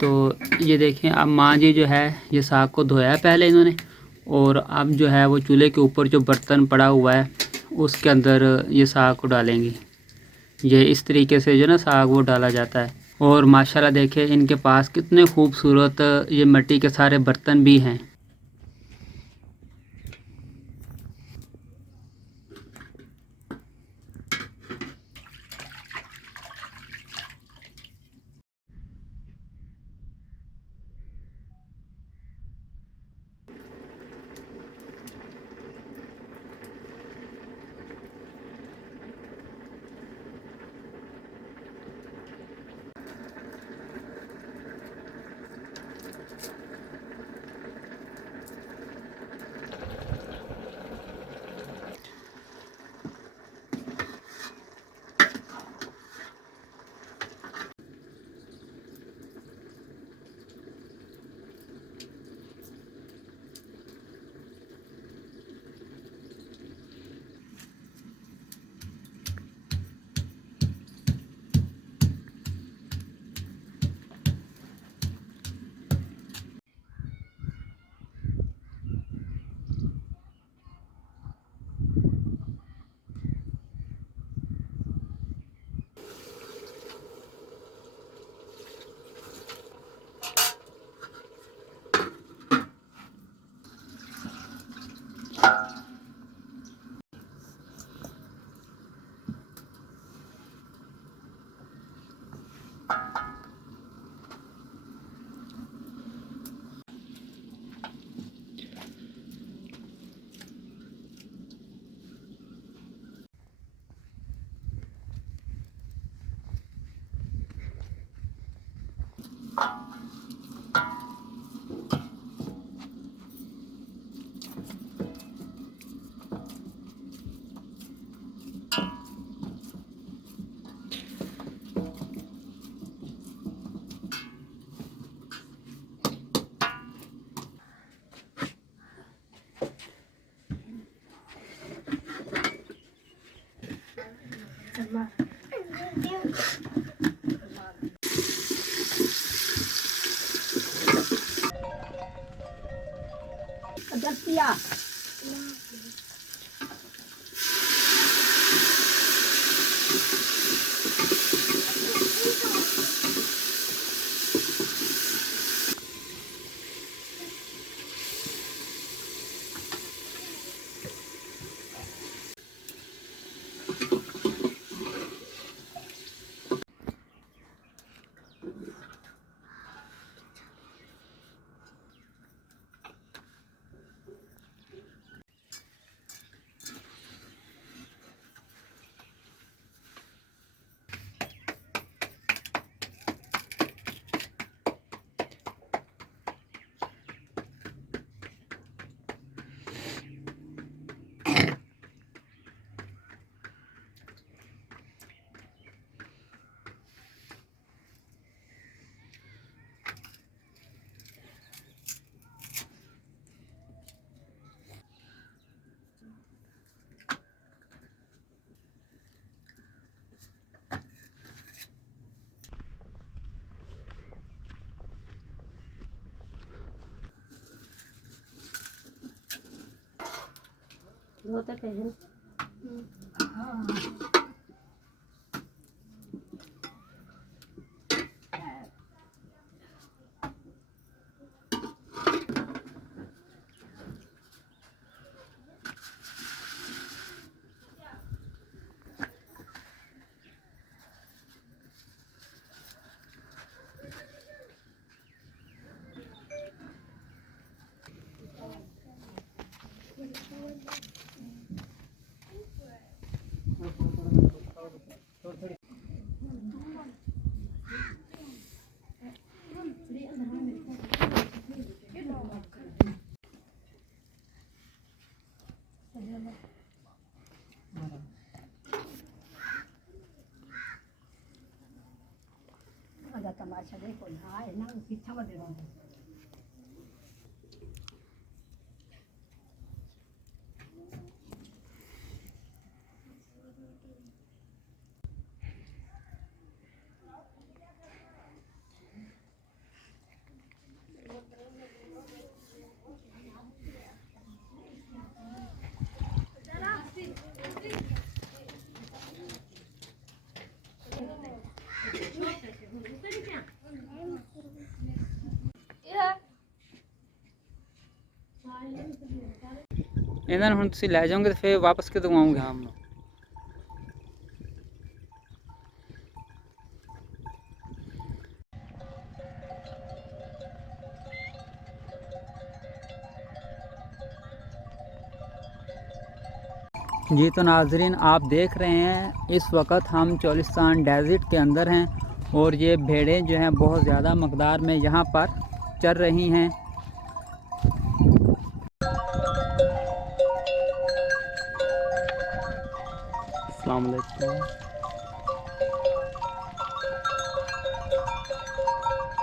तो ये देखें, अब माँ जी जो है ये साग को धोया है पहले इन्होंने, और अब जो है वो चूल्हे के ऊपर जो बर्तन पड़ा हुआ है उसके अंदर ये साग को डालेंगी। ये इस तरीके से जो ना साग वो डाला जाता है। और माशाल्लाह देखें इनके पास कितने खूबसूरत ये मिट्टी के सारे बर्तन भी हैं। होता कहीं तमाशा देखो ना है ना पीछा बदल रहा है ਇਹਨਾਂ ਨੂੰ ਹੁਣ ਤੁਸੀਂ ਲੈ ਜਾਓਗੇ ਤੇ ਫਿਰ ਵਾਪਸ ਕਿਦੋਂ ਆਉਂਗੇ? ਸ਼ਾਮ ਨੂੰ। जी तो नाजरीन आप देख रहे हैं इस वक्त हम चोलिस्तान डेज़र्ट के अंदर हैं और ये भेड़ें जो हैं बहुत ज़्यादा मकदार में यहाँ पर चर रही हैं। अस्सलाम वालेकुम।